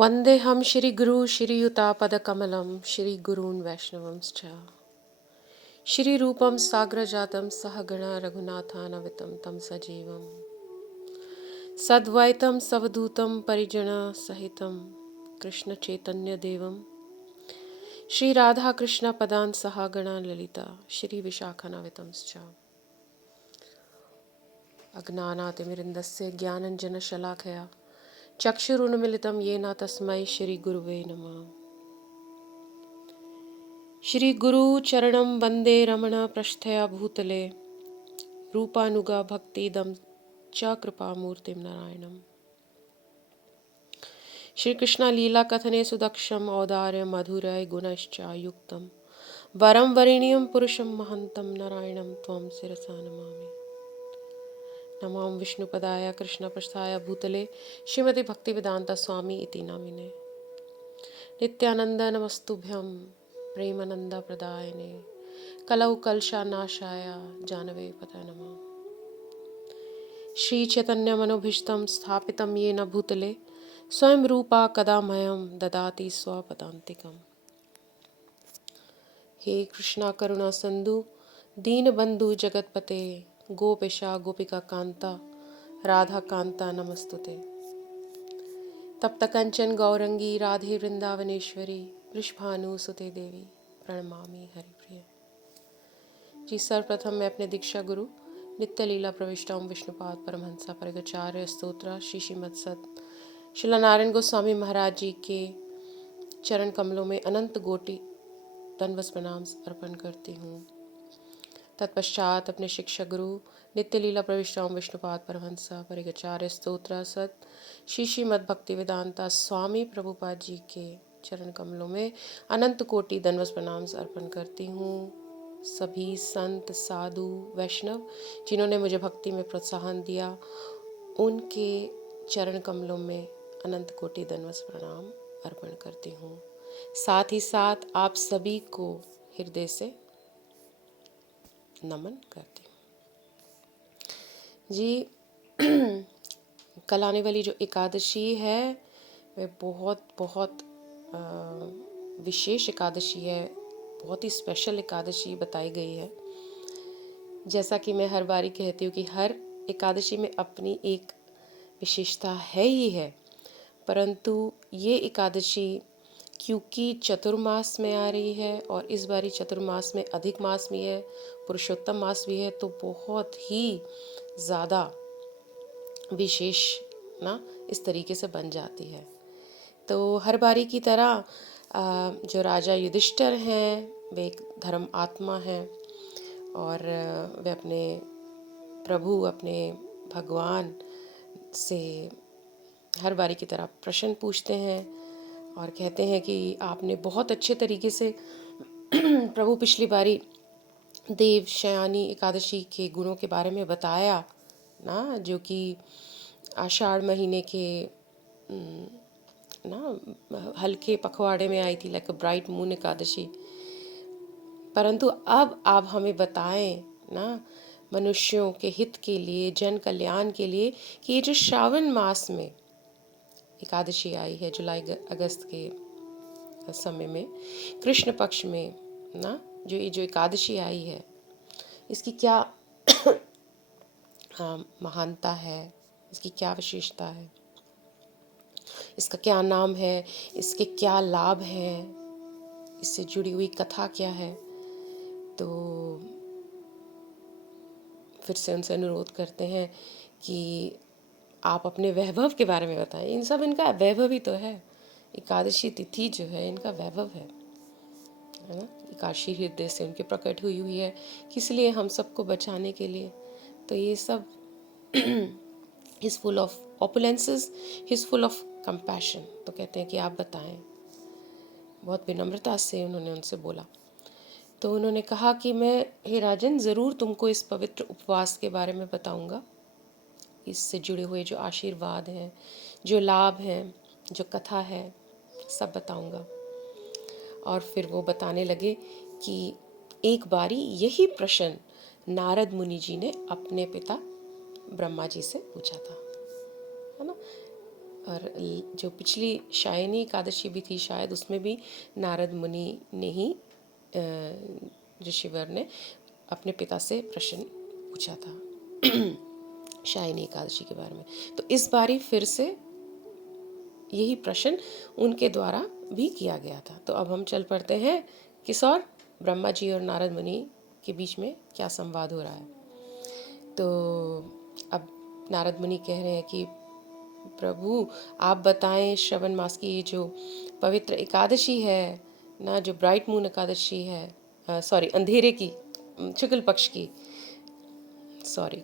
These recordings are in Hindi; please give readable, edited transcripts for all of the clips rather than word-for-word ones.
वन्देऽहं श्रीगुरू श्रीयुतापदकमलं श्रीगुरून् वैष्णवंश्च श्रीरूपं साग्रजातं सहगण रघुनाथान्वितं तं सजीवं सद्वैतं सवधूतं परिजनसहितं कृष्णचैतन्यदेवं श्रीराधाकृष्णपदान् सहगणा ललिता श्रीविशाखान्वितंश्च अज्ञानातिमिरिन्दस्य ज्ञानञ्जनशलाकया चक्षुरुन्मिलितं येन तस्मै श्रीगुरुवे नमः। श्री गुरु चरणं वंदे रमण प्रस्थया भूतले रूपानुगा भक्तिदं च कृपामूर्तिं नारायणम्। श्री कृष्ण लीला कथने सुदक्षम औदार्य मधुरय गुणश्चायुक्तम वरं वरिणीयं पुरुषं महन्तं नारायणं त्वं शिरसा नमामि। नमो विष्णुपदाय कृष्णप्रस्थाय भूतले श्रीमति भक्तिवेदांत स्वामी इति नामिने नित्यानंद नमस्तुभ्यं प्रेमानंद प्रदायने कलौ कलशानाशाय जानवे पतये नमः। श्री चैतन्य मनोभीष्टं स्थापितं येन भूतले स्वयं रूपा कदा मह्यं ददाति स्वपदान्तिकम्। हे कृष्णा करुणा सिंधु दीनबंधु जगतपते गोपेशा गोपिका कांता राधा कांता नमस्तुते। तप्त कंचन गौरंगी राधे वृंदावनेश्वरी वृषभानुसुते देवी प्रणमामि हरिप्रिय। जी सर्वप्रथम मैं अपने दीक्षा गुरु नित्य लीला प्रविष्टा ओम विष्णुपाद परमहंसा परिगचार्य स्तोत्र श्री श्रीमद सत श्रील नारायण गोस्वामी महाराज जी के चरण कमलों में अनंत कोटि दंडवत प्रणाम अर्पण करती हूँ। तत्पश्चात अपने शिक्षक गुरु नित्य लीला प्रविष्टा ओम विष्णुपाद परमहंसा परिगचार्य स्तोत्र सत श्री श्रीमद भक्ति वेदांता स्वामी प्रभुपाद जी के चरण कमलों में अनंत कोटि दंडवत प्रणाम अर्पण करती हूँ। सभी संत साधु वैष्णव जिन्होंने मुझे भक्ति में प्रोत्साहन दिया उनके चरण कमलों में अनंत कोटि दंडवत प्रणाम अर्पण करती हूँ। साथ ही साथ आप सभी को हृदय से नमन करती हूँ। जी कल आने वाली जो एकादशी है वह बहुत बहुत विशेष एकादशी है, बहुत ही स्पेशल एकादशी बताई गई है। जैसा कि मैं हर बारी कहती हूँ कि हर एकादशी में अपनी एक विशेषता है ही है, परंतु ये एकादशी क्योंकि चतुर्मास में आ रही है और इस बारी चतुर्मास में अधिक मास भी है, पुरुषोत्तम मास भी है, तो बहुत ही ज़्यादा विशेष ना इस तरीके से बन जाती है। तो हर बारी की तरह जो राजा युधिष्ठिर हैं वे एक धर्म आत्मा हैं और वे अपने प्रभु अपने भगवान से हर बारी की तरह प्रश्न पूछते हैं और कहते हैं कि आपने बहुत अच्छे तरीके से प्रभु पिछली बारी देव शयानी एकादशी के गुणों के बारे में बताया ना, जो कि आषाढ़ महीने के ना हल्के पखवाड़े में आई थी, like a bright moon Ekadashi. परंतु अब आप हमें बताएं ना मनुष्यों के हित के लिए, जन कल्याण के लिए, कि ये जो श्रावण मास में एकादशी आई है जुलाई अगस्त के समय में कृष्ण पक्ष में ना, जो ये जो एकादशी आई है इसकी क्या महानता है, इसकी क्या विशेषता है, इसका क्या नाम है, इसके क्या लाभ हैं, इससे जुड़ी हुई कथा क्या है। तो फिर से उनसे अनुरोध करते हैं कि आप अपने वैभव के बारे में बताएं। इन सब इनका वैभव ही तो है, एकादशी तिथि जो है इनका वैभव है ना। एकादशी हृदय से उनके प्रकट हुई है, किस लिए, हम सबको बचाने के लिए। तो ये सब He's full of opulences, he's full of compassion। तो कहते हैं कि आप बताएं। बहुत विनम्रता से उन्होंने उनसे बोला। तो उन्होंने कहा कि मैं, हे राजन, ज़रूर तुमको इस पवित्र उपवास के बारे में बताऊंगा, इससे जुड़े हुए जो आशीर्वाद हैं, जो लाभ हैं, जो कथा है, सब बताऊंगा। और फिर वो बताने लगे कि एक बारी यही प्रश्न नारद मुनि जी ने अपने पिता ब्रह्मा जी से पूछा था, है ना। और जो पिछली शायनी एकादशी भी थी शायद, उसमें भी नारद मुनि ने ही ऋषिवर ने अपने पिता से प्रश्न पूछा था शायनी एकादशी के बारे में। तो इस बारी फिर से यही प्रश्न उनके द्वारा भी किया गया था। तो अब हम चल पड़ते हैं किस और, ब्रह्मा जी और नारद मुनि के बीच में क्या संवाद हो रहा है। तो अब नारद मुनि कह रहे हैं कि प्रभु आप बताएं, श्रवण मास की जो पवित्र एकादशी है ना, जो ब्राइट मून एकादशी है, अंधेरे की, शुक्ल पक्ष की,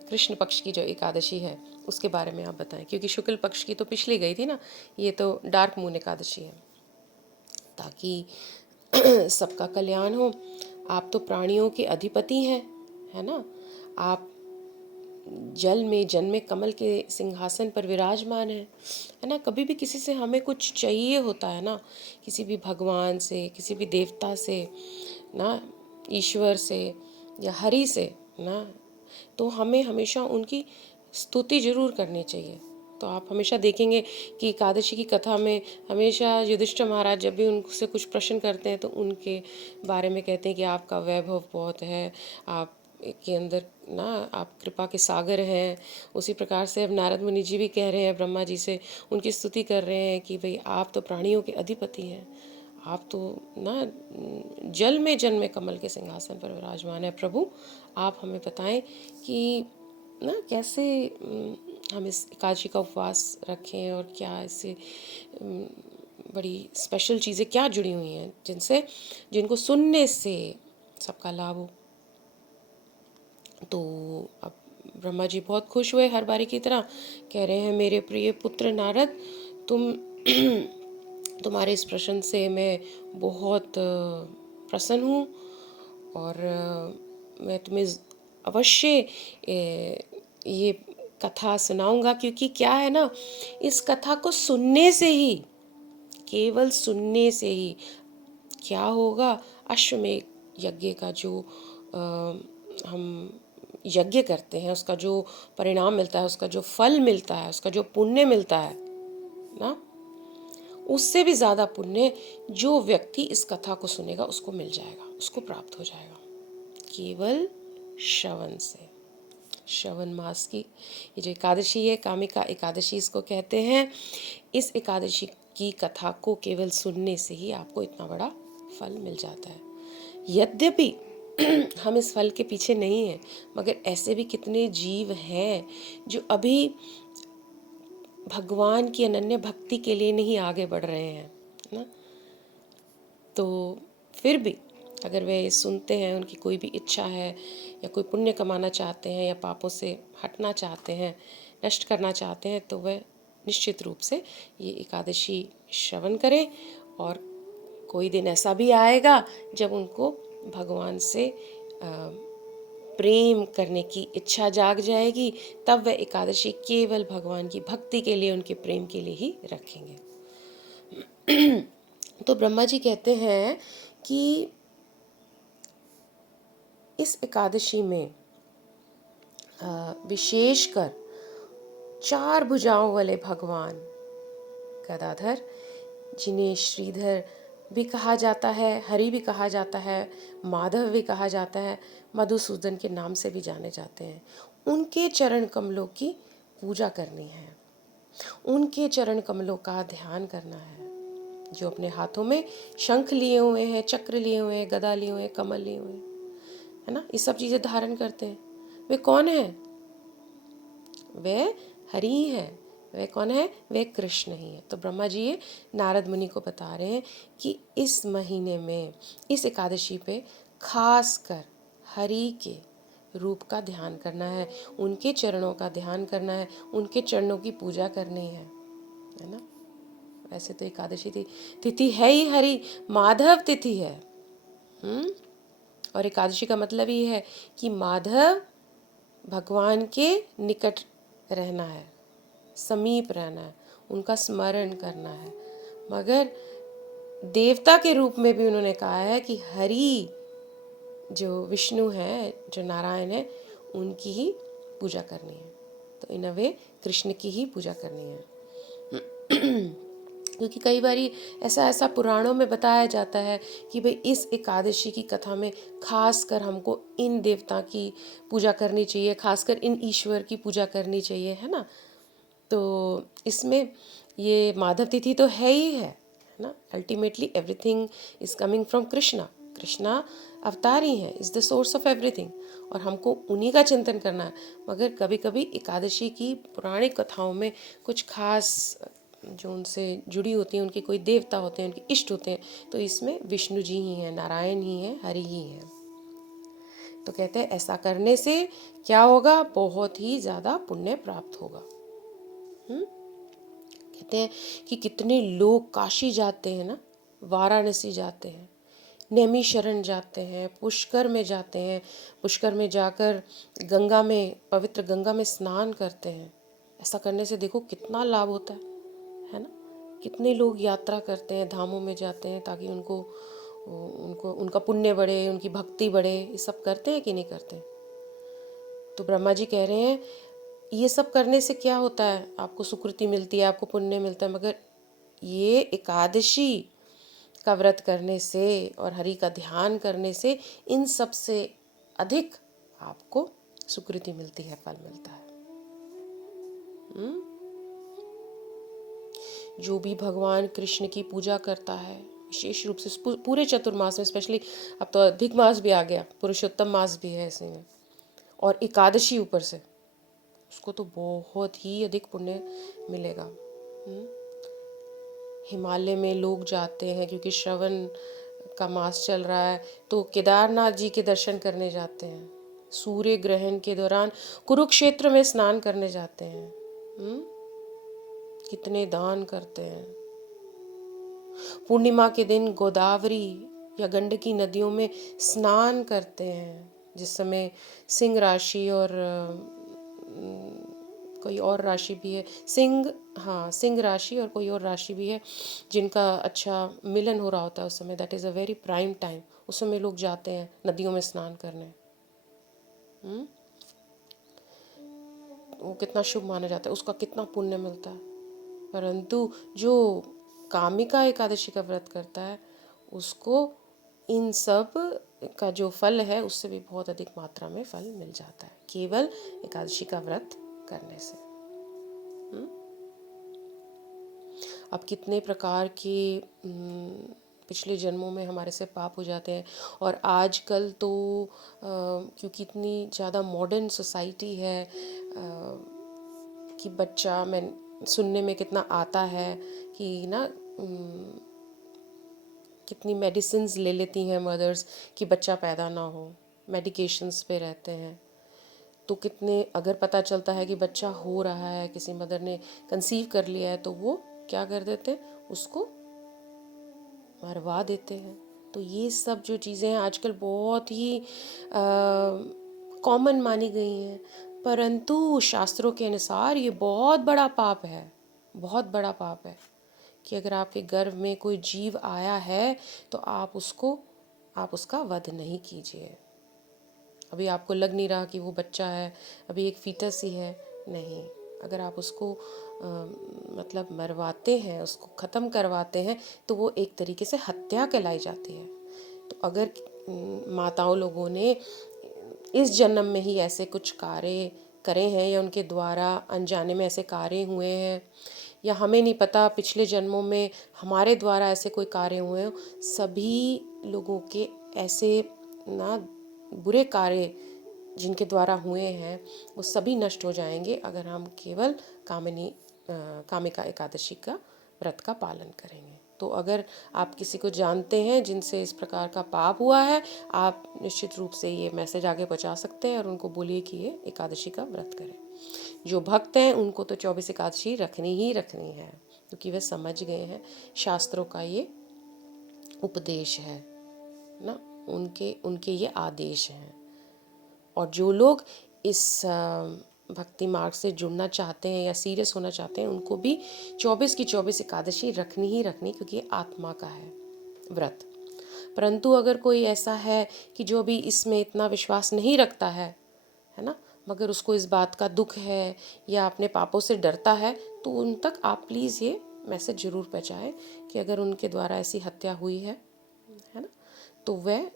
कृष्ण पक्ष की जो एकादशी है उसके बारे में आप बताएं, क्योंकि शुक्ल पक्ष की तो पिछली गई थी ना, ये तो डार्क मून एकादशी है, ताकि सबका कल्याण हो। आप तो प्राणियों के अधिपति हैं, है ना, आप जल में जन्मे कमल के सिंहासन पर विराजमान है ना। कभी भी किसी से हमें कुछ चाहिए होता है ना, किसी भी भगवान से, किसी भी देवता से ना, ईश्वर से या हरि से ना, तो हमें हमेशा उनकी स्तुति जरूर करनी चाहिए। तो आप हमेशा देखेंगे कि एकादशी की कथा में हमेशा युधिष्ठिर महाराज जब भी उनसे कुछ प्रश्न करते हैं तो उनके बारे में कहते हैं कि आपका वैभव बहुत है, आप के अंदर ना आप कृपा के सागर हैं। उसी प्रकार से अब नारद मुनि जी भी कह रहे हैं ब्रह्मा जी से, उनकी स्तुति कर रहे हैं कि भाई आप तो प्राणियों के अधिपति हैं, आप तो ना जल में जन्मे कमल के सिंहासन पर विराजमान है। प्रभु आप हमें बताएं कि ना कैसे हम इस एकादशी का उपवास रखें, और क्या इससे बड़ी स्पेशल चीज़ें क्या जुड़ी हुई हैं जिनको सुनने से सबका लाभ हो। तो अब ब्रह्मा जी बहुत खुश हुए हर बारी की तरह, कह रहे हैं मेरे प्रिय पुत्र नारद, तुम्हारे इस प्रश्न से मैं बहुत प्रसन्न हूँ, और मैं तुम्हें अवश्य ये कथा सुनाऊंगा, क्योंकि क्या है ना, इस कथा को सुनने से ही, केवल सुनने से ही क्या होगा, अश्वमेध यज्ञ का जो हम यज्ञ करते हैं उसका जो परिणाम मिलता है, उसका जो फल मिलता है, उसका जो पुण्य मिलता है ना, उससे भी ज़्यादा पुण्य जो व्यक्ति इस कथा को सुनेगा उसको मिल जाएगा, उसको प्राप्त हो जाएगा, केवल श्रवण से। श्रवण मास की ये जो एकादशी है, कामिका एकादशी इसको कहते हैं, इस एकादशी की कथा को केवल सुनने से ही आपको इतना बड़ा फल मिल जाता है। यद्यपि हम इस फल के पीछे नहीं हैं, मगर ऐसे भी कितने जीव हैं जो अभी भगवान की अनन्य भक्ति के लिए नहीं आगे बढ़ रहे हैं ना। तो फिर भी अगर वे सुनते हैं, उनकी कोई भी इच्छा है या कोई पुण्य कमाना चाहते हैं या पापों से हटना चाहते हैं, नष्ट करना चाहते हैं, तो वह निश्चित रूप से ये एकादशी श्रवण करें। और कोई दिन ऐसा भी आएगा जब उनको भगवान से प्रेम करने की इच्छा जाग जाएगी, तब वह एकादशी केवल भगवान की भक्ति के लिए, उनके प्रेम के लिए ही रखेंगे। तो ब्रह्मा जी कहते हैं कि इस एकादशी में विशेषकर 4 भुजाओं वाले भगवान गदाधर, जिन्हें श्रीधर भी कहा जाता है, हरि भी कहा जाता है, माधव भी कहा जाता है, मधुसूदन के नाम से भी जाने जाते हैं, उनके चरण कमलों की पूजा करनी है, उनके चरण कमलों का ध्यान करना है, जो अपने हाथों में शंख लिए हुए हैं, चक्र लिए हुए हैं, गदा लिए हुए हैं, कमल लिए हुए हैं, है ना, ये सब चीज़ें धारण करते हैं। वे कौन है? वे हरि ही हैं। वे कौन है? वे कृष्ण ही है। तो ब्रह्मा जी ये नारद मुनि को बता रहे हैं कि इस महीने में, इस एकादशी पे खास कर हरि के रूप का ध्यान करना है, उनके चरणों का ध्यान करना है, उनके चरणों की पूजा करनी है ना। वैसे तो एकादशी तिथि है ही हरि माधव तिथि है। और एकादशी का मतलब ये है कि माधव भगवान के निकट रहना है, समीप रहना है, उनका स्मरण करना है। मगर देवता के रूप में भी उन्होंने कहा है कि हरि जो विष्णु है, जो नारायण है, उनकी ही पूजा करनी है। तो इन वे कृष्ण की ही पूजा करनी है। क्योंकि कई बारी ऐसा ऐसा पुराणों में बताया जाता है कि भाई इस एकादशी की कथा में खासकर हमको इन देवता की पूजा करनी चाहिए, खासकर इन ईश्वर की पूजा करनी चाहिए, है ना। तो इसमें ये माधव तिथि तो है ना। Ultimately everything is coming from Krishna. Krishna अवतार ही है, is the source of everything, और हमको उन्हीं का चिंतन करना है। मगर कभी कभी एकादशी की पुरानी कथाओं में कुछ खास जो उनसे जुड़ी होती हैं, उनके कोई देवता होते हैं, उनके इष्ट होते हैं, तो इसमें विष्णु जी ही हैं, नारायण ही हैं, हरि ही हैं। तो कहते हैं ऐसा करने से क्या होगा, बहुत ही ज़्यादा पुण्य प्राप्त होगा। कहते हैं कि कितने लोग काशी जाते हैं ना, वाराणसी जाते हैं, नैमिषारण्य जाते हैं, पुष्कर में जाते हैं, पुष्कर में जाकर गंगा में, पवित्र गंगा में स्नान करते हैं। ऐसा करने से देखो कितना लाभ होता है ना। कितने लोग यात्रा करते हैं, धामों में जाते हैं ताकि उनको उनको उनका पुण्य बढ़े, उनकी भक्ति बढ़े। ये सब करते हैं कि नहीं करते। तो ब्रह्मा जी कह रहे हैं ये सब करने से क्या होता है, आपको सुकृति मिलती है, आपको पुण्य मिलता है, मगर ये एकादशी का व्रत करने से और हरि का ध्यान करने से इन सब से अधिक आपको सुकृति मिलती है, फल मिलता है। जो भी भगवान कृष्ण की पूजा करता है, विशेष रूप से पूरे चतुर्मास में, स्पेशली अब तो अधिक मास भी आ गया, पुरुषोत्तम मास भी है इसी में, और एकादशी ऊपर से, उसको तो बहुत ही अधिक पुण्य मिलेगा। हिमालय में लोग जाते हैं क्योंकि श्रवण का मास चल रहा है, तो केदारनाथ जी के दर्शन करने जाते हैं। सूर्य ग्रहण के दौरान कुरुक्षेत्र में स्नान करने जाते हैं। कितने दान करते हैं। पूर्णिमा के दिन गोदावरी या गंडकी नदियों में स्नान करते हैं, जिस समय सिंह राशि और कोई और राशि भी है, सिंह राशि और कोई और राशि भी है जिनका अच्छा मिलन हो रहा होता है उस समय। That is a very prime time. उस समय लोग जाते हैं नदियों में स्नान करने। वो कितना शुभ माना जाता है, उसका कितना पुण्य मिलता है। परंतु जो कामिका एकादशी का व्रत करता है उसको इन सब का जो फल है उससे भी बहुत अधिक मात्रा में फल मिल जाता है, केवल एकादशी का व्रत करने से। अब कितने प्रकार के पिछले जन्मों में हमारे से पाप हो जाते हैं, और आजकल तो क्योंकि इतनी ज़्यादा मॉडर्न सोसाइटी है कि बच्चा, मैं सुनने में कितना आता है कि ना कितनी मेडिसिन्स ले लेती हैं मदर्स कि बच्चा पैदा ना हो, मेडिकेशंस पे रहते हैं। तो कितने, अगर पता चलता है कि बच्चा हो रहा है, किसी मदर ने कंसीव कर लिया है, तो वो क्या कर देते हैं, उसको मरवा देते हैं। तो ये सब जो चीज़ें हैं आजकल बहुत ही कॉमन मानी गई हैं, परंतु शास्त्रों के अनुसार ये बहुत बड़ा पाप है, बहुत बड़ा पाप है कि अगर आपके गर्भ में कोई जीव आया है तो आप उसका वध नहीं कीजिए। अभी आपको लग नहीं रहा कि वो बच्चा है, अभी एक फीटस ही है, नहीं, अगर आप उसको मतलब मरवाते हैं, उसको ख़त्म करवाते हैं, तो वो एक तरीके से हत्या कहलाई जाती है। तो अगर माताओं लोगों ने इस जन्म में ही ऐसे कुछ कार्य करे हैं या उनके द्वारा अनजाने में ऐसे कार्य हुए हैं, या हमें नहीं पता पिछले जन्मों में हमारे द्वारा ऐसे कोई कार्य हुए हो, सभी लोगों के ऐसे ना बुरे कार्य जिनके द्वारा हुए हैं वो सभी नष्ट हो जाएंगे अगर हम केवल कामिका एकादशी का व्रत का पालन करेंगे। तो अगर आप किसी को जानते हैं जिनसे इस प्रकार का पाप हुआ है, आप निश्चित रूप से ये मैसेज आगे पहुंचा सकते हैं और उनको बोलिए कि ये एकादशी का व्रत करें। जो भक्त हैं उनको तो 24 एकादशी रखनी ही रखनी है, क्योंकि वे समझ गए हैं शास्त्रों का ये उपदेश है ना, उनके ये आदेश हैं। और जो लोग इस भक्ति मार्ग से जुड़ना चाहते हैं या सीरियस होना चाहते हैं, उनको भी 24 की 24 एकादशी रखनी ही रखनी, क्योंकि ये आत्मा का है व्रत। परंतु अगर कोई ऐसा है कि जो भी इसमें इतना विश्वास नहीं रखता है ना, मगर उसको इस बात का दुख है या अपने पापों से डरता है, तो उन तक आप प्लीज़ ये मैसेज जरूर पहुँचाए कि अगर उनके द्वारा ऐसी हत्या हुई है ना, तो वह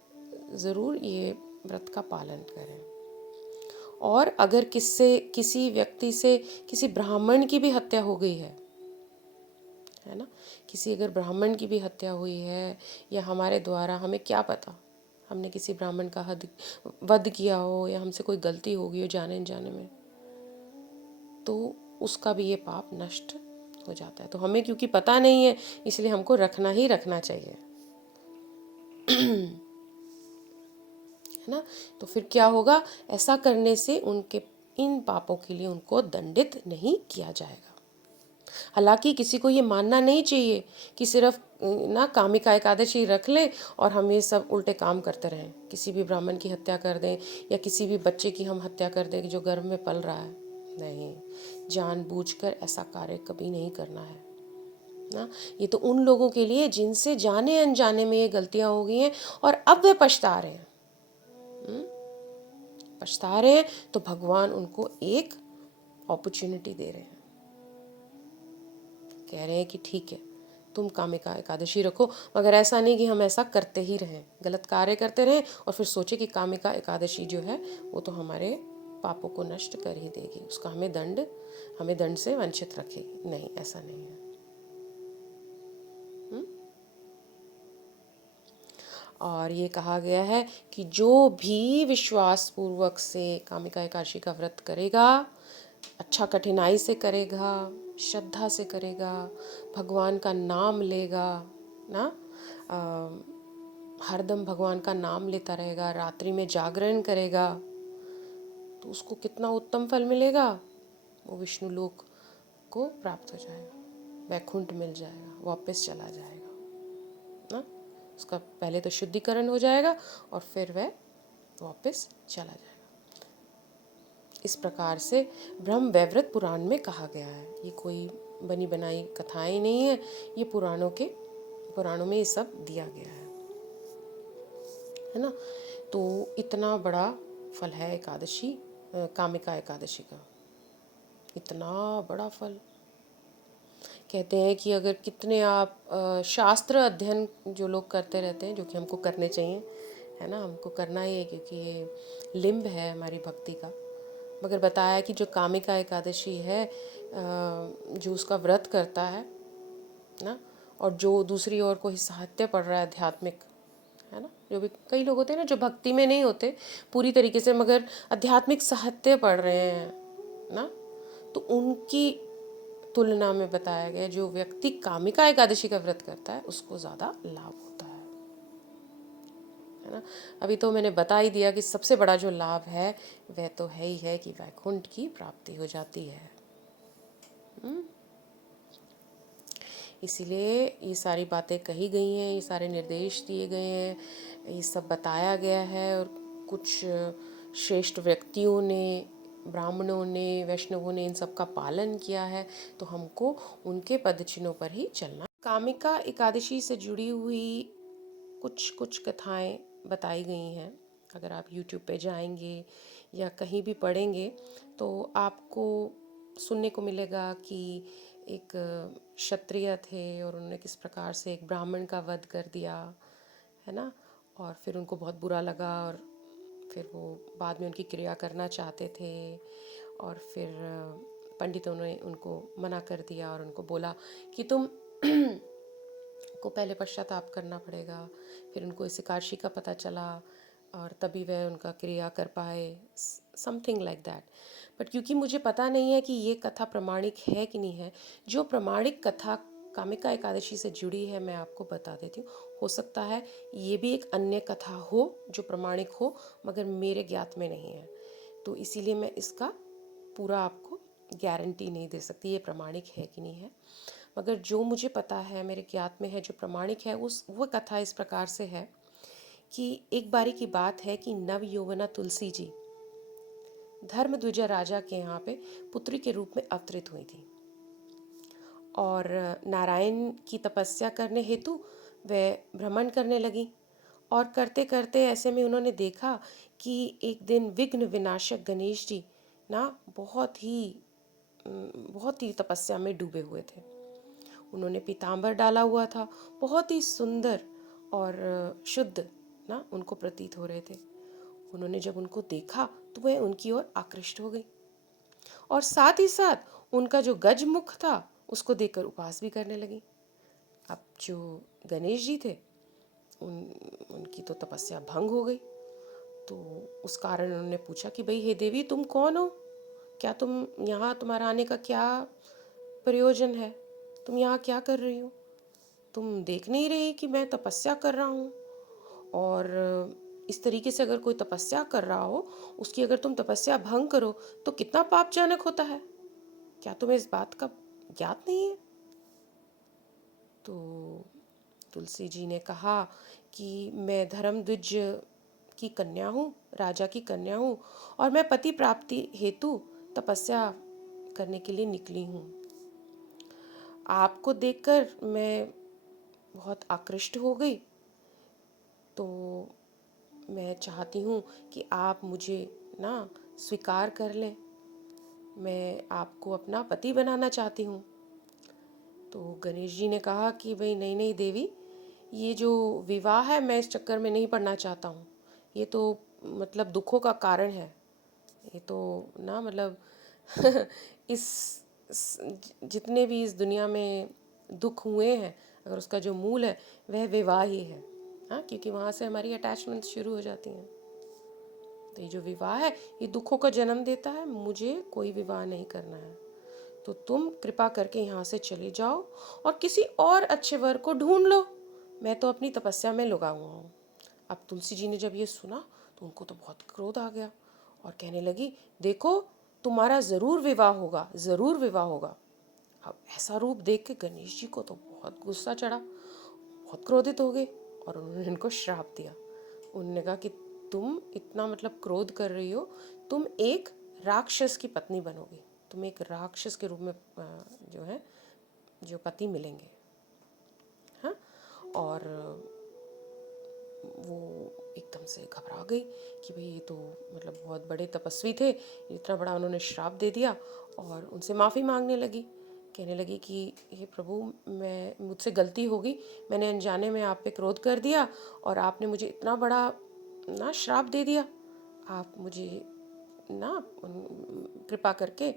ज़रूर ये व्रत का पालन करें। और अगर किसी व्यक्ति से किसी ब्राह्मण की भी हत्या हो गई है ना, किसी अगर ब्राह्मण की भी हत्या हुई है, या हमारे द्वारा, हमें क्या पता, हमने किसी ब्राह्मण का वध किया हो, या हमसे कोई गलती हो गई हो जाने अनजाने में, तो उसका भी ये पाप नष्ट हो जाता है। तो हमें क्योंकि पता नहीं है, इसलिए हमको रखना ही रखना चाहिए, है ना। तो फिर क्या होगा, ऐसा करने से उनके इन पापों के लिए उनको दंडित नहीं किया जाएगा। हालांकि किसी को ये मानना नहीं चाहिए कि सिर्फ ना कामिका एकादशी रख लें और हम ये सब उल्टे काम करते रहें, किसी भी ब्राह्मण की हत्या कर दें या किसी भी बच्चे की हम हत्या कर दें जो गर्भ में पल रहा है। नहीं, जानबूझकर ऐसा कार्य कभी नहीं करना है ना। ये तो उन लोगों के लिए जिनसे जाने अनजाने में ये गलतियां हो गई हैं और अब वे पछता रहे हैं। पछता रहे हैं तो भगवान उनको एक अपॉर्चुनिटी दे रहे हैं, कह रहे हैं कि ठीक है तुम कामिका एकादशी रखो, मगर ऐसा नहीं कि हम ऐसा करते ही रहें, गलत कार्य करते रहें और फिर सोचे कि कामिका एकादशी जो है वो तो हमारे पापों को नष्ट कर ही देगी, उसका हमें दंड से वंचित रखेगी। नहीं, ऐसा नहीं है। और ये कहा गया है कि जो भी विश्वास पूर्वक से कामिका एकादशी का व्रत करेगा, अच्छा कठिनाई से करेगा, श्रद्धा से करेगा, भगवान का नाम लेगा ना, हरदम भगवान का नाम लेता रहेगा, रात्रि में जागरण करेगा, तो उसको कितना उत्तम फल मिलेगा, वो विष्णु लोक को प्राप्त हो जाएगा, वैकुंठ मिल जाएगा, वापस चला जाएगा ना। उसका पहले तो शुद्धिकरण हो जाएगा और फिर वह वापस चला जाएगा। इस प्रकार से ब्रह्म वैवर्त पुराण में कहा गया है। ये कोई बनी बनाई कथाएं नहीं है, ये पुराणों में ये सब दिया गया है ना। तो इतना बड़ा फल है एकादशी, कामिका एकादशी का, इतना बड़ा फल। कहते हैं कि अगर कितने आप शास्त्र अध्ययन जो लोग करते रहते हैं, जो कि हमको करने चाहिए, है ना, हमको करना ही है क्योंकि ये लिंब है हमारी भक्ति का। मगर बताया कि जो कामिका एकादशी है, जो उसका व्रत करता है ना, और जो दूसरी ओर कोई साहित्य पढ़ रहा है आध्यात्मिक, है ना, जो भी कई लोग होते हैं ना जो भक्ति में नहीं होते पूरी तरीके से, मगर आध्यात्मिक साहित्य पढ़ रहे हैं ना, तो उनकी तुलना में बताया गया जो व्यक्ति कामिका एकादशी का व्रत करता है उसको ज़्यादा लाभ होता है ना। अभी तो मैंने बता ही दिया कि सबसे बड़ा जो लाभ है वह तो है ही है कि वैकुंठ की प्राप्ति हो जाती है। इसीलिए ये सारी बातें कही गई हैं, ये सारे निर्देश दिए गए हैं, ये सब बताया गया है। और कुछ श्रेष्ठ व्यक्तियों ने, ब्राह्मणों ने, वैष्णवों ने इन सब का पालन किया है, तो हमको उनके पदचिन्हों पर ही चलना। कामिका एकादशी से जुड़ी हुई कुछ कथाएं बताई गई हैं। अगर आप YouTube पे जाएंगे या कहीं भी पढ़ेंगे तो आपको सुनने को मिलेगा कि एक क्षत्रिय थे और उन्होंने किस प्रकार से एक ब्राह्मण का वध कर दिया, है ना, और फिर उनको बहुत बुरा लगा और फिर वो बाद में उनकी क्रिया करना चाहते थे, और फिर पंडितों ने उनको मना कर दिया और उनको बोला कि तुम को पहले पश्चाताप करना पड़ेगा। फिर उनको इस एकादशी का पता चला और तभी वह उनका क्रिया कर पाए, समथिंग लाइक दैट। बट क्योंकि मुझे पता नहीं है कि ये कथा प्रमाणिक है कि नहीं है, जो प्रमाणिक कथा कामिका एकादशी से जुड़ी है मैं आपको बता देती हूँ। हो सकता है ये भी एक अन्य कथा हो जो प्रमाणिक हो, मगर मेरे ज्ञात में नहीं है, तो इसीलिए मैं इसका पूरा आपको गारंटी नहीं दे सकती ये प्रमाणिक है कि नहीं है। मगर जो मुझे पता है, मेरे ज्ञात में है, जो प्रमाणिक है, वो कथा इस प्रकार से है कि एक बारी की बात है कि नव यौवना तुलसी जी धर्मध्वजा राजा के यहाँ पे पुत्री के रूप में अवतरित हुई थी, और नारायण की तपस्या करने हेतु वे भ्रमण करने लगी। और करते करते ऐसे में उन्होंने देखा कि एक दिन विघ्न विनाशक गणेश जी ना बहुत ही तपस्या में डूबे हुए थे। उन्होंने पीताम्बर डाला हुआ था, बहुत ही सुंदर और शुद्ध ना उनको प्रतीत हो रहे थे। उन्होंने जब उनको देखा तो वह उनकी ओर आकृष्ट हो गई और साथ ही साथ उनका जो गजमुख था उसको देखकर उपहास भी करने लगी। अब जो गणेश जी थे उनकी तो तपस्या भंग हो गई। तो उस कारण उन्होंने पूछा कि भाई हे देवी, तुम कौन हो? क्या तुम यहाँ, तुम्हारा आने का क्या प्रयोजन है? तुम यहाँ क्या कर रही हो? तुम देख नहीं रही कि मैं तपस्या कर रहा हूँ? और इस तरीके से अगर कोई तपस्या कर रहा हो, उसकी अगर तुम तपस्या भंग करो तो कितना पापजनक होता है। क्या तुम्हें इस बात का ज्ञात नहीं है? तो तुलसी जी ने कहा कि मैं धर्मद्विज की कन्या हूँ, राजा की कन्या हूँ, और मैं पति प्राप्ति हेतु तपस्या करने के लिए निकली हूँ। आपको देखकर मैं बहुत आकृष्ट हो गई, तो मैं चाहती हूँ कि आप मुझे ना स्वीकार कर लें। मैं आपको अपना पति बनाना चाहती हूँ। तो गणेश जी ने कहा कि भाई नहीं नहीं देवी, ये जो विवाह है मैं इस चक्कर में नहीं पड़ना चाहता हूँ। ये तो मतलब दुखों का कारण है। ये तो ना मतलब जितने भी इस दुनिया में दुख हुए हैं, अगर उसका जो मूल है वह विवाह ही है। हाँ, क्योंकि वहाँ से हमारी अटैचमेंट शुरू हो जाती हैं। तो ये जो विवाह है ये दुखों का जन्म देता है। मुझे कोई विवाह नहीं करना है। तो तुम कृपा करके यहाँ से चले जाओ और किसी और अच्छे वर को ढूंढ लो। मैं तो अपनी तपस्या में लगा हुआ हूँ। अब तुलसी जी ने जब ये सुना तो उनको तो बहुत क्रोध आ गया और कहने लगी, देखो तुम्हारा ज़रूर विवाह होगा, ज़रूर विवाह होगा। अब ऐसा रूप देख के गणेश जी को तो बहुत गुस्सा चढ़ा, बहुत क्रोधित हो गए और उन्होंने इनको श्राप दिया। उन्होंने कहा कि तुम इतना मतलब क्रोध कर रही हो, तुम एक राक्षस की पत्नी बनोगी, तुम एक राक्षस के रूप में जो है जो पति मिलेंगे। हाँ, और वो एकदम से घबरा गई कि भाई ये तो मतलब बहुत बड़े तपस्वी थे, इतना बड़ा उन्होंने श्राप दे दिया। और उनसे माफ़ी मांगने लगी, कहने लगी कि हे प्रभु, मैं मुझसे गलती हो गई, मैंने अनजाने में आप पे क्रोध कर दिया और आपने मुझे इतना बड़ा ना श्राप दे दिया। आप मुझे ना कृपा करके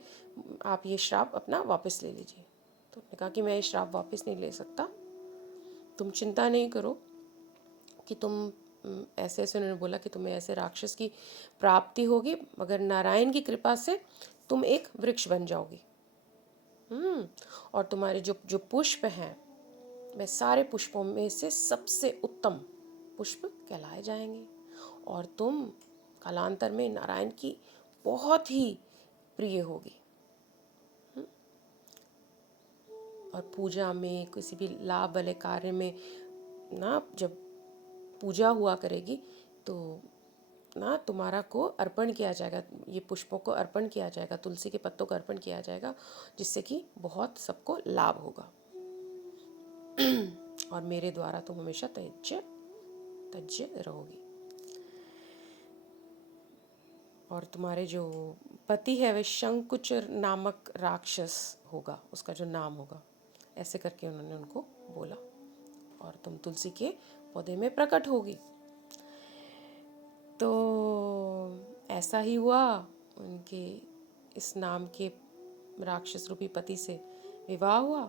आप ये श्राप अपना वापस ले लीजिए। तो उन्होंने कहा कि मैं ये श्राप वापस नहीं ले सकता, तुम चिंता नहीं करो कि तुम ऐसे ऐसे, उन्होंने बोला कि तुम्हें ऐसे राक्षस की प्राप्ति होगी, मगर नारायण की कृपा से तुम एक वृक्ष बन जाओगी। और तुम्हारे जो जो पुष्प हैं वह सारे पुष्पों में से सबसे उत्तम पुष्प कहलाए जाएंगे और तुम कालांतर में नारायण की बहुत ही प्रिय होगी। और पूजा में, किसी भी लाभ वाले कार्य में ना जब पूजा हुआ करेगी तो ना तुम्हारा को अर्पण किया जाएगा, ये पुष्पों को अर्पण किया जाएगा, तुलसी के पत्तों को अर्पण किया जाएगा, जिससे कि बहुत सबको लाभ होगा। और मेरे द्वारा तुम हमेशा तज्य रहोगी। और तुम्हारे जो पति है वह शंकुचर नामक राक्षस होगा, उसका जो नाम होगा, ऐसे करके उन्होंने उनको बोला। और तुम तुलसी के पौधे में प्रकट होगी। तो ऐसा ही हुआ, उनके इस नाम के राक्षस रूपी पति से विवाह हुआ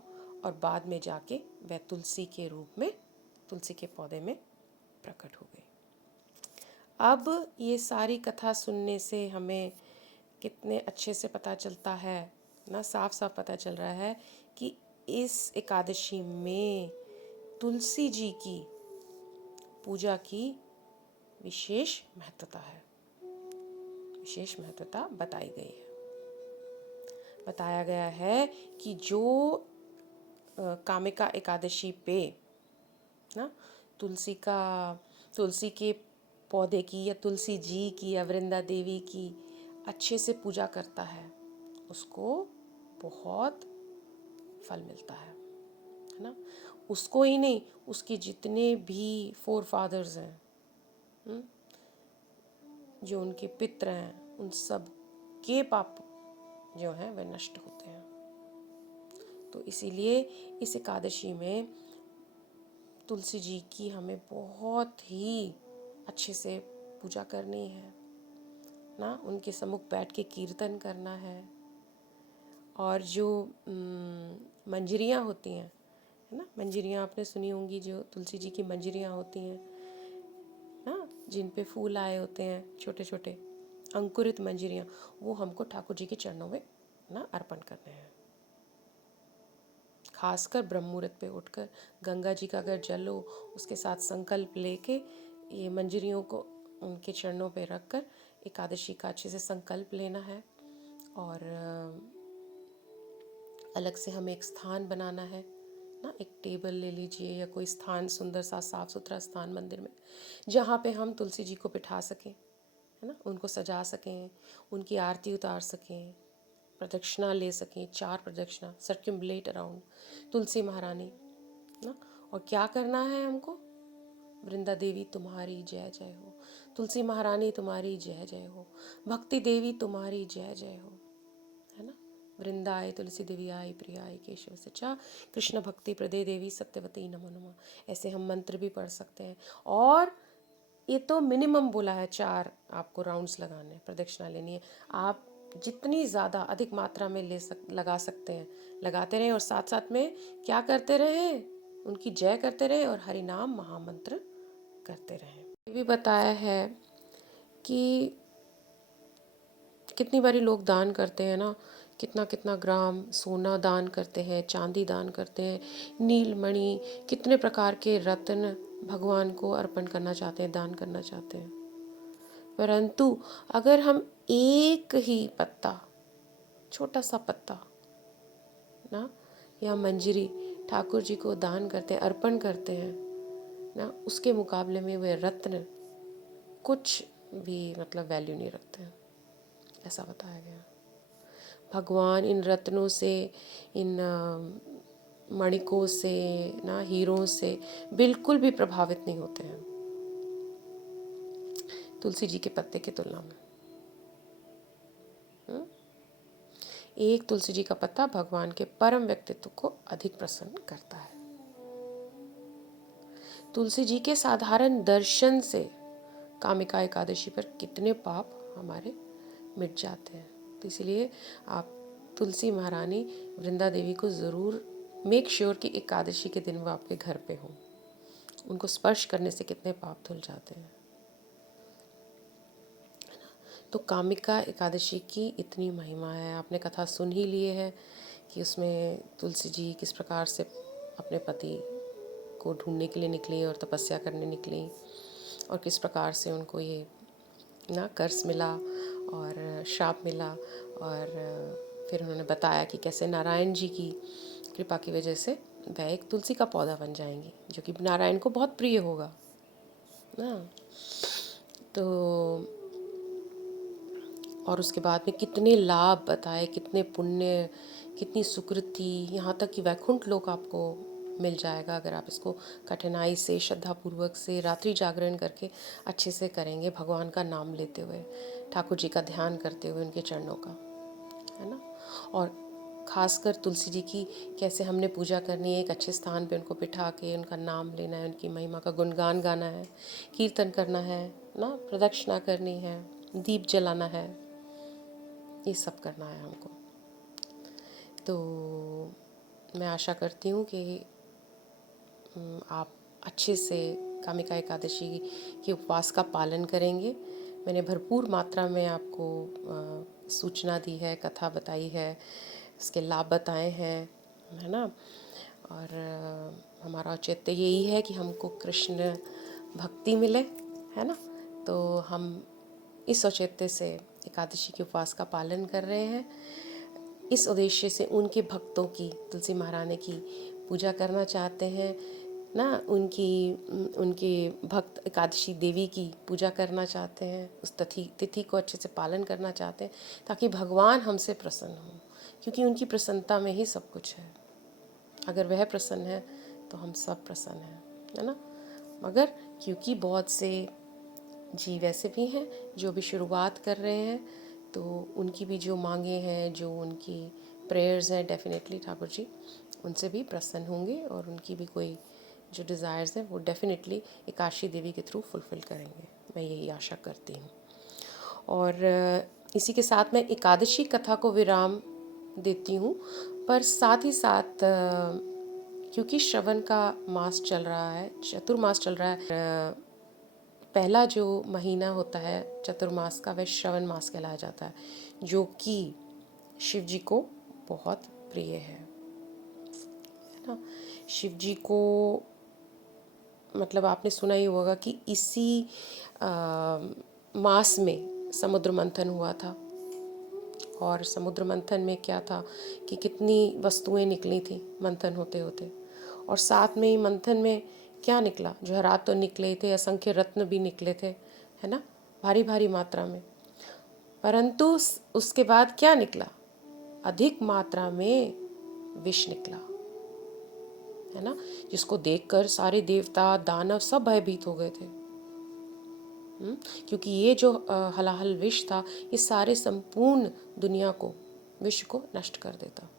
और बाद में जाके वह तुलसी के रूप में, तुलसी के पौधे में प्रकट हो गई। अब ये सारी कथा सुनने से हमें कितने अच्छे से पता चलता है ना, साफ साफ पता चल रहा है कि इस एकादशी में तुलसी जी की पूजा की विशेष महत्वता है, विशेष महत्वता बताई गई है। बताया गया है कि जो कामिका एकादशी पे ना तुलसी के पौधे की या तुलसी जी की या वृंदा देवी की अच्छे से पूजा करता है, उसको बहुत फल मिलता है ना। उसको ही नहीं, उसके जितने भी फोर फादर्स हैं, जो उनके पितर हैं, उन सब के पाप जो हैं वह नष्ट होते हैं। तो इसीलिए इस एकादशी में तुलसी जी की हमें बहुत ही अच्छे से पूजा करनी है ना, उनके सम्मुख बैठ के कीर्तन करना है। और जो मंजरियाँ होती हैं, है ना, मंजरियाँ आपने सुनी होंगी, जो तुलसी जी की मंजरियाँ होती हैं ना, जिन पे फूल आए होते हैं छोटे छोटे अंकुरित मंजरियाँ, वो हमको ठाकुर जी के चरणों में ना अर्पण करने हैं। खासकर ब्रह्म मुहूर्त पे उठकर गंगा जी का अगर जल हो, उसके साथ संकल्प लेके ये मंजरियों को उनके चरणों पे रखकर एकादशी का अच्छे से संकल्प लेना है। और अलग से हमें एक स्थान बनाना है ना, एक टेबल ले लीजिए या कोई स्थान, सुंदर सा साफ सुथरा स्थान मंदिर में, जहाँ पे हम तुलसी जी को बिठा सकें, है ना, उनको सजा सकें, उनकी आरती उतार सकें, प्रदक्षिणा ले सकें, 4 प्रदक्षिणा, सर्क्यूम्बुलेट अराउंड तुलसी महारानी ना। और क्या करना है हमको? वृंदा देवी तुम्हारी जय जय हो, तुलसी महारानी तुम्हारी जय जय हो, भक्ति देवी तुम्हारी जय जय हो, है ना। वृंदाए तुलसी देवी आई, प्रियाय केशव सचा, कृष्ण भक्ति प्रदे देवी सत्यवती नमो नमः। ऐसे हम मंत्र भी पढ़ सकते हैं। और ये तो मिनिमम बोला है, 4 आपको राउंड्स लगाने, प्रदक्षिणा लेनी है। आप जितनी ज़्यादा अधिक मात्रा में लगा सकते हैं लगाते रहें, और साथ साथ में क्या करते रहें? उनकी जय करते रहें और हरि नाम महामंत्र करते रहें। ये भी बताया है कि कितनी बारी लोग दान करते हैं ना, कितना कितना ग्राम सोना दान करते हैं, चांदी दान करते हैं, नीलमणि, कितने प्रकार के रत्न भगवान को अर्पण करना चाहते हैं, दान करना चाहते हैं। परंतु अगर हम एक ही पत्ता, छोटा सा पत्ता ना, या मंजरी ठाकुर जी को दान करते हैं, अर्पण करते हैं ना, उसके मुकाबले में वे रत्न कुछ भी मतलब वैल्यू नहीं रखते हैं, ऐसा बताया गया। भगवान इन रत्नों से, इन मणिकों से ना, हीरों से बिल्कुल भी प्रभावित नहीं होते हैं तुलसी जी के पत्ते की तुलना में। एक तुलसी जी का पत्ता भगवान के परम व्यक्तित्व को अधिक प्रसन्न करता है। तुलसी जी के साधारण दर्शन से कामिका एकादशी पर कितने पाप हमारे मिट जाते हैं। तो इसलिए आप तुलसी महारानी वृंदा देवी को ज़रूर मेक श्योर कि एकादशी के दिन वो आपके घर पे हों। उनको स्पर्श करने से कितने पाप धुल जाते हैं। तो कामिका एकादशी की इतनी महिमा है। आपने कथा सुन ही लिए है कि उसमें तुलसी जी किस प्रकार से अपने पति को ढूंढने के लिए निकली और तपस्या करने निकली, और किस प्रकार से उनको ये ना कर्स मिला और श्राप मिला। और फिर उन्होंने बताया कि कैसे नारायण जी की कृपा की वजह से वह एक तुलसी का पौधा बन जाएंगी, जो कि नारायण को बहुत प्रिय होगा ना। तो और उसके बाद में कितने लाभ बताए, कितने पुण्य, कितनी सुकृति, यहाँ तक कि वैकुंठ लोक आपको मिल जाएगा अगर आप इसको कठिनाई से, श्रद्धापूर्वक से, रात्रि जागरण करके अच्छे से करेंगे, भगवान का नाम लेते हुए, ठाकुर जी का ध्यान करते हुए, उनके चरणों का, है ना। और खासकर तुलसी जी की कैसे हमने पूजा करनी है, एक अच्छे स्थान पे उनको बिठा के उनका नाम लेना है, उनकी महिमा का गुणगान गाना है, कीर्तन करना है ना, प्रदक्षिणा करनी है, दीप जलाना है, ये सब करना है हमको। तो मैं आशा करती हूँ कि आप अच्छे से कामिका एकादशी के उपवास का पालन करेंगे। मैंने भरपूर मात्रा में आपको सूचना दी है, कथा बताई है, इसके लाभ बताए हैं, है ना। और हमारा औचित्य यही है कि हमको कृष्ण भक्ति मिले, है ना। तो हम इस औचित्य से एकादशी के उपवास का पालन कर रहे हैं। इस उद्देश्य से उनके भक्तों की, तुलसी महारानी की पूजा करना चाहते हैं ना, उनके भक्त एकादशी देवी की पूजा करना चाहते हैं, उस तिथि को अच्छे से पालन करना चाहते हैं, ताकि भगवान हमसे प्रसन्न हो, क्योंकि उनकी प्रसन्नता में ही सब कुछ है। अगर वह प्रसन्न है तो हम सब प्रसन्न हैं, है ना। मगर क्योंकि बहुत से जीव ऐसे भी हैं जो भी शुरुआत कर रहे हैं, तो उनकी भी जो मांगे हैं, जो उनकी प्रेयर्स हैं डेफिनेटली ठाकुर जी उनसे भी प्रसन्न होंगे और उनकी भी कोई जो डिज़ायर्स हैं वो डेफिनेटली एकादशी देवी के थ्रू फुलफ़िल करेंगे, मैं यही आशा करती हूँ। और इसी के साथ मैं एकादशी कथा को विराम देती हूँ, पर साथ ही साथ क्योंकि श्रवण का मास चल रहा है, चतुर्मास चल रहा है, पहला जो महीना होता है चतुर्मास का वह श्रवण मास कहलाया जाता है, जो कि शिव जी को बहुत प्रिय है ना। शिव जी को मतलब आपने सुना ही होगा कि इसी मास में समुद्र मंथन हुआ था, और समुद्र मंथन में क्या था कि कितनी वस्तुएं निकली थी मंथन होते होते, और साथ में ही मंथन में क्या निकला, जवाहरात तो निकले थे, असंख्य रत्न भी निकले थे, है ना, भारी भारी मात्रा में। परंतु उसके बाद क्या निकला, अधिक मात्रा में विष निकला, है ना, जिसको देखकर सारे देवता दानव सब भयभीत हो गए थे। क्योंकि ये जो हलाहल विष था ये सारे संपूर्ण दुनिया को, विश्व को नष्ट कर देता।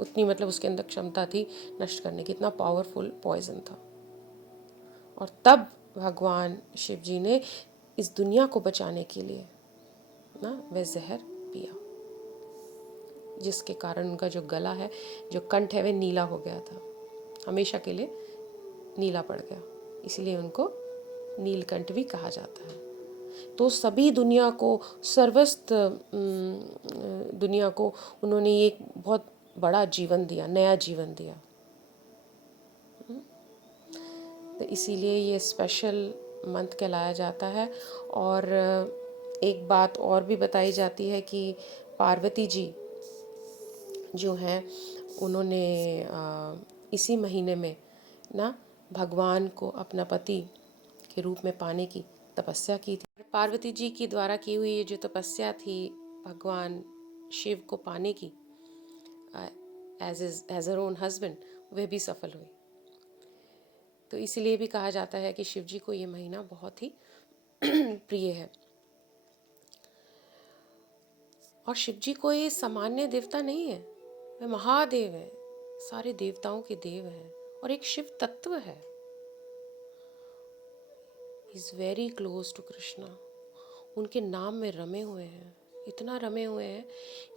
उतनी मतलब उसके अंदर क्षमता थी नष्ट करने की, इतना पावरफुल पॉइजन था। और तब भगवान शिव जी ने इस दुनिया को बचाने के लिए ना वह जहर पिया, जिसके कारण उनका जो गला है, जो कंठ है, वह नीला हो गया था, हमेशा के लिए नीला पड़ गया, इसलिए उनको नीलकंठ भी कहा जाता है। तो सभी दुनिया को, सर्वस्त दुनिया को उन्होंने एक बहुत बड़ा जीवन दिया, नया जीवन दिया। तो इसीलिए ये स्पेशल मंथ कहलाया जाता है। और एक बात और भी बताई जाती है कि पार्वती जी जो हैं उन्होंने इसी महीने में ना भगवान को अपना पति के रूप में पाने की तपस्या की थी। पार्वती जी की द्वारा की हुई ये जो तपस्या थी भगवान शिव को पाने की एज हर ओन हस्बैंड, वह भी सफल हुई। तो इसीलिए भी कहा जाता है कि शिव जी को ये महीना बहुत ही प्रिय है। और शिव जी कोई सामान्य देवता नहीं है, वे महादेव है, सारे देवताओं के देव हैं और एक शिव तत्व है। Is very close to Krishna, उनके नाम में रमे हुए हैं, इतना रमे हुए हैं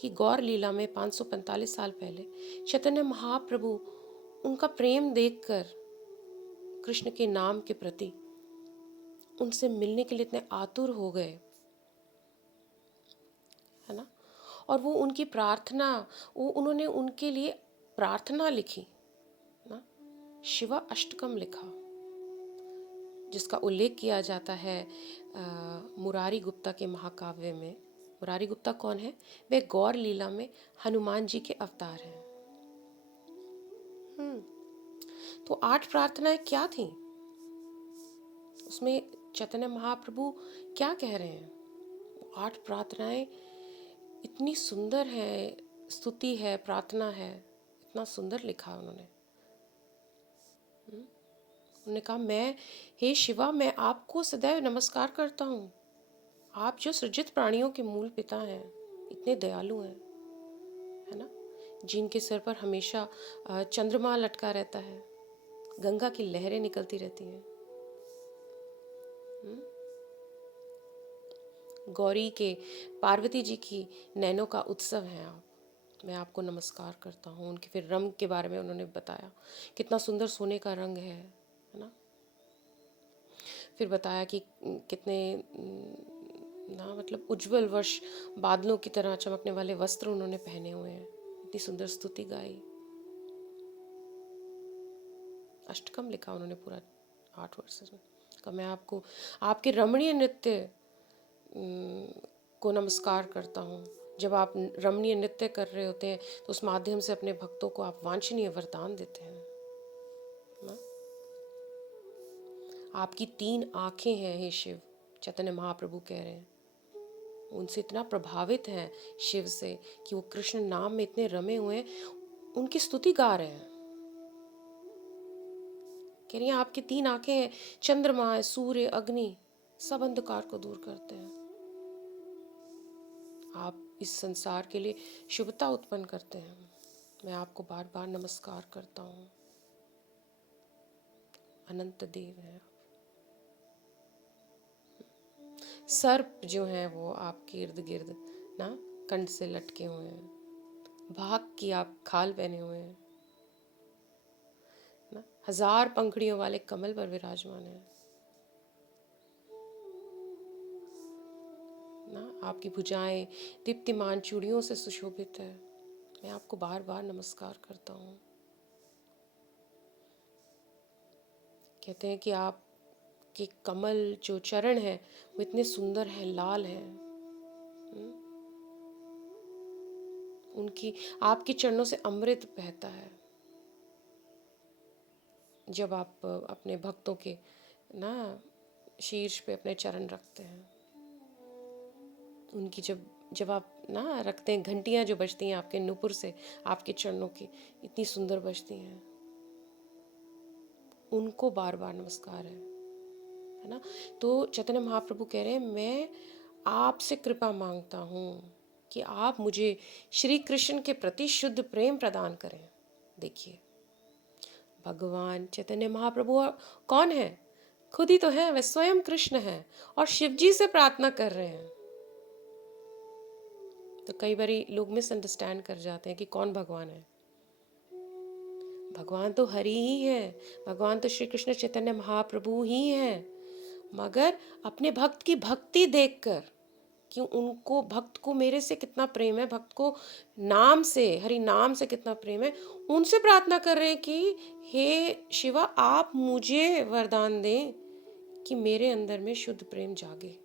कि गौर लीला में 545 साल पहले चैतन्य महाप्रभु उनका प्रेम देखकर कृष्ण के नाम के प्रति उनसे मिलने के लिए इतने आतुर हो गए, है ना। और वो उनकी प्रार्थना, वो उन्होंने उनके लिए प्रार्थना लिखी ना, शिवा अष्टकम लिखा, जिसका उल्लेख किया जाता है मुरारी गुप्ता के महाकाव्य में। मुरारी गुप्ता कौन है? वे गौर लीला में हनुमान जी के अवतार हैं। तो 8 प्रार्थनाएं क्या थी उसमें, चैतन्य महाप्रभु क्या कह रहे हैं? 8 प्रार्थनाएं इतनी सुंदर है, स्तुति है, प्रार्थना है, इतना सुंदर लिखा उन्होंने। उन्होंने कहा, मैं, हे शिवा, मैं आपको सदैव नमस्कार करता हूँ, आप जो सृजित प्राणियों के मूल पिता हैं, इतने दयालु हैं, है ना, जिनके सर पर हमेशा चंद्रमा लटका रहता है, गंगा की लहरें निकलती रहती हैं, गौरी के, पार्वती जी की नैनों का उत्सव हैं आप, मैं आपको नमस्कार करता हूँ। उनके फिर रंग के बारे में उन्होंने बताया, कितना सुंदर सोने का रंग है ना। फिर बताया कि कितने ना मतलब उज्जवल वर्ष बादलों की तरह चमकने वाले वस्त्र उन्होंने पहने हुए हैं, इतनी सुंदर स्तुति गाई। अष्टकम लिखा उन्होंने पूरा 8 वर्ष में। कहा, मैं आपको आपके रमणीय नृत्य को नमस्कार करता हूँ। जब आप रमणीय नृत्य कर रहे होते हैं तो उस माध्यम से अपने भक्तों को आप वांछनीय वरदान देते हैं ना? आपकी 3 आंखें हैं हे शिव, चैतन्य महाप्रभु कह रहे हैं। उनसे इतना प्रभावित हैं शिव से कि वो कृष्ण नाम में इतने रमे हुए हैं, उनकी स्तुति गा रहे हैं। कह रही हैं, आपकी 3 आंखें हैं, चंद्रमा है, सूर्य, अग्नि, सब अंधकार को दूर करते हैं। आप इस संसार के लिए शुभता उत्पन्न करते हैं। मैं आपको बार बार नमस्कार करता हूँ। अनंत देव है। सर्प जो हैं वो आपके इर्द गिर्द ना कंठ से लटके हुए हैं, भाग की आप खाल पहने हुए हैं ना, 1000 पंखड़ियों वाले कमल पर विराजमान है ना, आपकी भुजाएं दीप्तिमान चूड़ियों से सुशोभित है। मैं आपको बार बार नमस्कार करता हूँ। कहते हैं कि आप के कमल जो चरण है वो इतने सुंदर हैं, लाल हैं। उनकी आपके चरणों से अमृत बहता है। जब आप अपने भक्तों के ना शीर्ष पे अपने चरण रखते हैं, उनकी जब जब आप ना रखते हैं, घंटियां जो बजती हैं आपके नुपुर से, आपके चरणों की इतनी सुंदर बजती हैं, उनको बार बार नमस्कार है ना। तो चैतन्य महाप्रभु कह रहे हैं, मैं आपसे कृपा मांगता हूँ कि आप मुझे श्री कृष्ण के प्रति शुद्ध प्रेम प्रदान करें। देखिए, भगवान चैतन्य महाप्रभु कौन है? खुद ही तो है, वे स्वयं कृष्ण है और शिव जी से प्रार्थना कर रहे हैं। तो कई बार लोग मिसअंडरस्टैंड कर जाते हैं कि कौन भगवान है। भगवान तो हरि ही है, भगवान तो श्री कृष्ण चैतन्य महाप्रभु ही है। मगर अपने भक्त की भक्ति देखकर कि उनको, भक्त को मेरे से कितना प्रेम है, भक्त को नाम से, हरि नाम से कितना प्रेम है, उनसे प्रार्थना कर रहे हैं कि हे शिवा, आप मुझे वरदान दें कि मेरे अंदर में शुद्ध प्रेम जागे।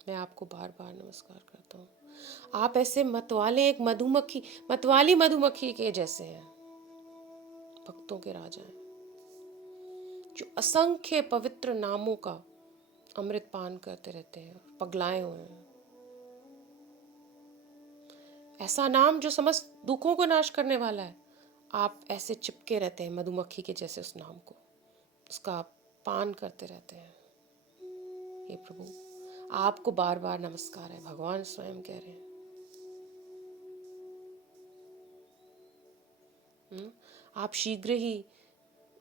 मैं आपको बार बार नमस्कार करता हूँ। आप ऐसे मतवाले, एक मधुमक्खी, मतवाली मधुमक्खी के जैसे हैं, भक्तों के राजा हैं, जो असंख्य पवित्र नामों का अमृत पान करते रहते हैं, पगलाए हुए हैं। ऐसा नाम जो समस्त दुखों को नाश करने वाला है, आप ऐसे चिपके रहते हैं मधुमक्खी के जैसे उस नाम को, उसका पान करते रहते हैं। हे प्रभु, आपको बार बार नमस्कार है, भगवान स्वयं कह रहे हैं। आप शीघ्र ही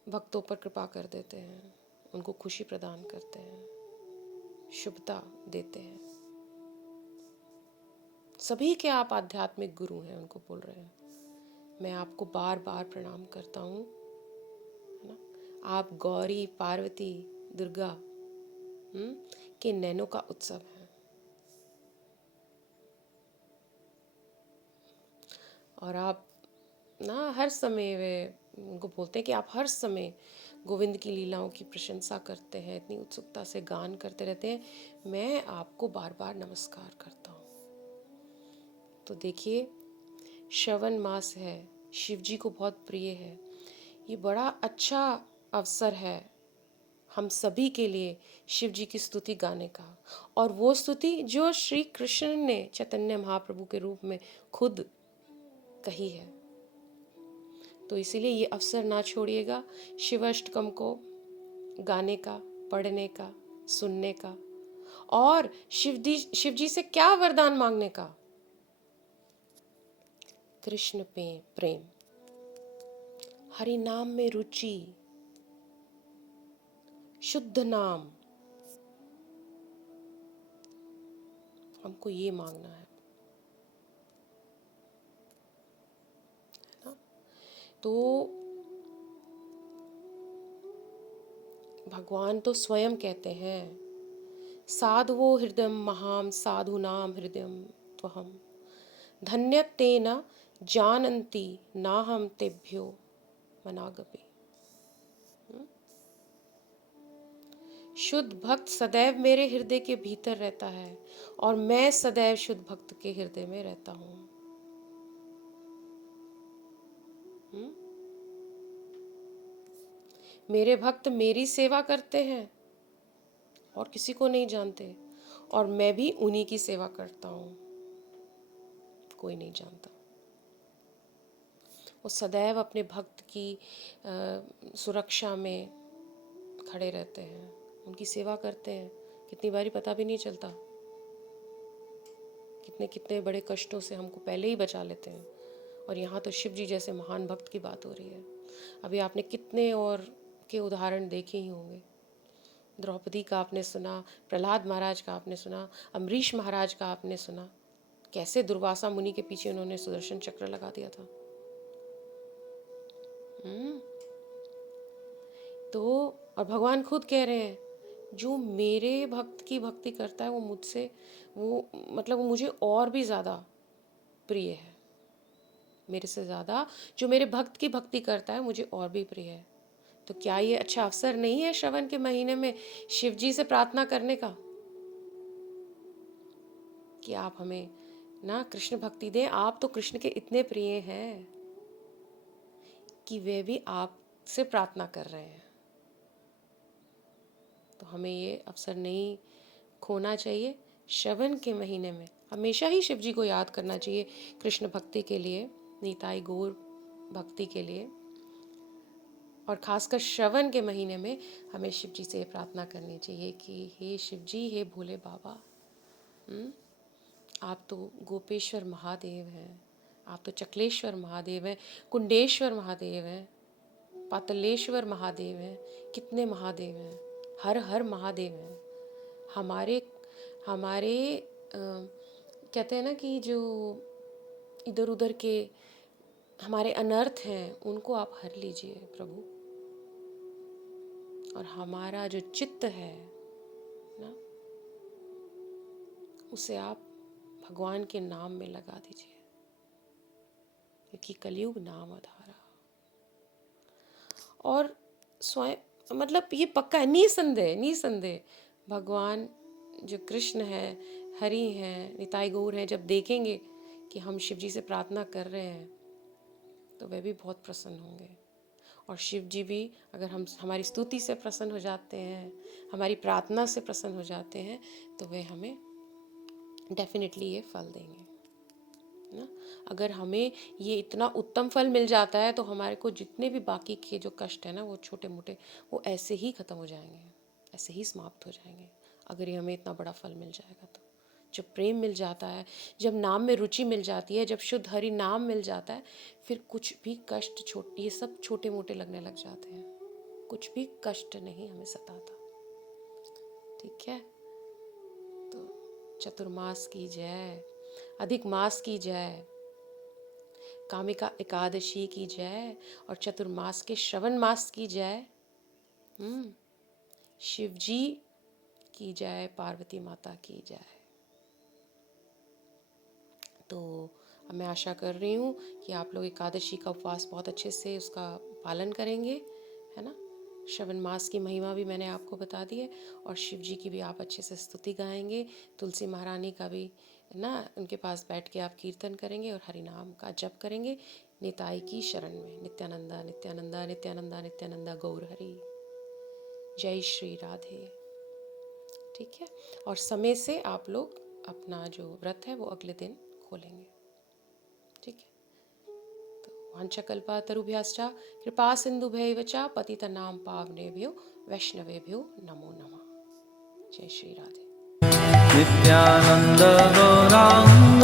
भक्तों पर कृपा कर देते हैं, उनको खुशी प्रदान करते हैं, शुभता देते हैं। सभी के आप आध्यात्मिक गुरु हैं, उनको बोल रहे हैं, मैं आपको बार बार प्रणाम करता हूँ, है ना। आप गौरी, पार्वती, दुर्गा के नैनों का उत्सव है। और आप ना हर समय, वे उनको बोलते हैं कि आप हर समय गोविंद की लीलाओं की प्रशंसा करते हैं, इतनी उत्सुकता से गान करते रहते हैं। मैं आपको बार बार नमस्कार करता हूँ। तो देखिए, श्रवण मास है, शिव जी को बहुत प्रिय है। ये बड़ा अच्छा अवसर है हम सभी के लिए शिव जी की स्तुति गाने का, और वो स्तुति जो श्री कृष्ण ने चैतन्य महाप्रभु के रूप में खुद कही है। तो इसीलिए ये अवसर ना छोड़िएगा शिव अष्टकम को गाने का, पढ़ने का, सुनने का, और शिव जी से क्या वरदान मांगने का? कृष्ण पे प्रेम, हरि नाम में रुचि, शुद्ध नाम, हमको ये मांगना है ना। तो भगवान तो स्वयं कहते हैं, साधवो हृदय महाम साधुनाम हृदय त्वहम धन्य तेन जानन्ति नाहम तेभ्यो मनागपि। शुद्ध भक्त सदैव मेरे हृदय के भीतर रहता है, और मैं सदैव शुद्ध भक्त के हृदय में रहता हूँ। मेरे भक्त मेरी सेवा करते हैं और किसी को नहीं जानते, और मैं भी उन्हीं की सेवा करता हूँ, कोई नहीं जानता। वो सदैव अपने भक्त की सुरक्षा में खड़े रहते हैं, उनकी सेवा करते हैं, कितनी बारी पता भी नहीं चलता, कितने कितने बड़े कष्टों से हमको पहले ही बचा लेते हैं। और यहाँ तो शिव जी जैसे महान भक्त की बात हो रही है। अभी आपने कितने और के उदाहरण देखे ही होंगे। द्रौपदी का आपने सुना, प्रहलाद महाराज का आपने सुना, अम्बरीश महाराज का आपने सुना, कैसे दुर्वासा मुनि के पीछे उन्होंने सुदर्शन चक्र लगा दिया था। तो और भगवान खुद कह रहे हैं, जो मेरे भक्त की भक्ति करता है वो मुझसे, वो मतलब वो मुझे और भी ज़्यादा प्रिय है। मेरे से ज़्यादा जो मेरे भक्त की भक्ति करता है मुझे और भी प्रिय है। तो क्या ये अच्छा अवसर नहीं है श्रवण के महीने में शिव जी से प्रार्थना करने का कि आप हमें ना कृष्ण भक्ति दें। आप तो कृष्ण के इतने प्रिय हैं कि वे भी आपसे प्रार्थना कर रहे हैं। तो हमें ये अवसर नहीं खोना चाहिए। श्रवण के महीने में हमेशा ही शिव जी को याद करना चाहिए, कृष्ण भक्ति के लिए, निताई गौर भक्ति के लिए। और खासकर श्रवण के महीने में हमें शिव जी से प्रार्थना करनी चाहिए कि हे शिव जी, हे भोले बाबा, आप तो गोपेश्वर महादेव हैं, आप तो चकलेश्वर महादेव हैं, कुंडेश्वर महादेव हैं, पातलेश्वर महादेव हैं, कितने महादेव हैं, हर हर महादेव हैं। हमारे हमारे कहते हैं ना कि जो इधर उधर के हमारे अनर्थ हैं उनको आप हर लीजिए प्रभु, और हमारा जो चित्त है ना उसे आप भगवान के नाम में लगा दीजिए, क्योंकि कलयुग नाम आधारा। और स्वयं मतलब ये पक्का है, निसंदेह भगवान जो कृष्ण है, हरि हैं, निताई गौर हैं, जब देखेंगे कि हम शिव जी से प्रार्थना कर रहे हैं तो वे भी बहुत प्रसन्न होंगे। और शिव जी भी अगर हम हमारी स्तुति से प्रसन्न हो जाते हैं, हमारी प्रार्थना से प्रसन्न हो जाते हैं, तो वे हमें डेफिनेटली ये फल देंगे ना। अगर हमें ये इतना उत्तम फल मिल जाता है तो हमारे को जितने भी बाकी के जो कष्ट है ना वो छोटे मोटे वो ऐसे ही ख़त्म हो जाएंगे, ऐसे ही समाप्त हो जाएंगे, अगर ये हमें इतना बड़ा फल मिल जाएगा तो। जब प्रेम मिल जाता है, जब नाम में रुचि मिल जाती है, जब शुद्ध हरि नाम मिल जाता है, फिर कुछ भी कष्ट ये सब छोटे मोटे लगने लग जाते हैं। कुछ भी कष्ट नहीं हमें सताता। ठीक है, तो चतुर्मास की जय, अधिक मास की जय, कामिका एकादशी की जय, और चतुर्मास के श्रवण मास की जय, शिव जी की जय, पार्वती माता की जय। तो मैं आशा कर रही हूँ कि आप लोग एकादशी का उपवास बहुत अच्छे से उसका पालन करेंगे, है ना। श्रवण मास की महिमा भी मैंने आपको बता दी है, और शिव जी की भी आप अच्छे से स्तुति गाएंगे, तुलसी महारानी का भी ना उनके पास बैठ के आप कीर्तन करेंगे और हरि नाम का जप करेंगे निताई की शरण में। नित्यानंदा नित्यानंदा नित्यानंदा नित्यानंदा गौर हरि, जय श्री राधे। ठीक है, और समय से आप लोग अपना जो व्रत है वो अगले दिन खोलेंगे। ठीक है, तो वाञ्छकल्पतरुभ्यश्च कृपा सिन्धुभ्यैव च पतितनां पावनेभ्यो वैष्णवेभ्यो नमो नमः। जय श्री राधे। नित्यानंद गौरांग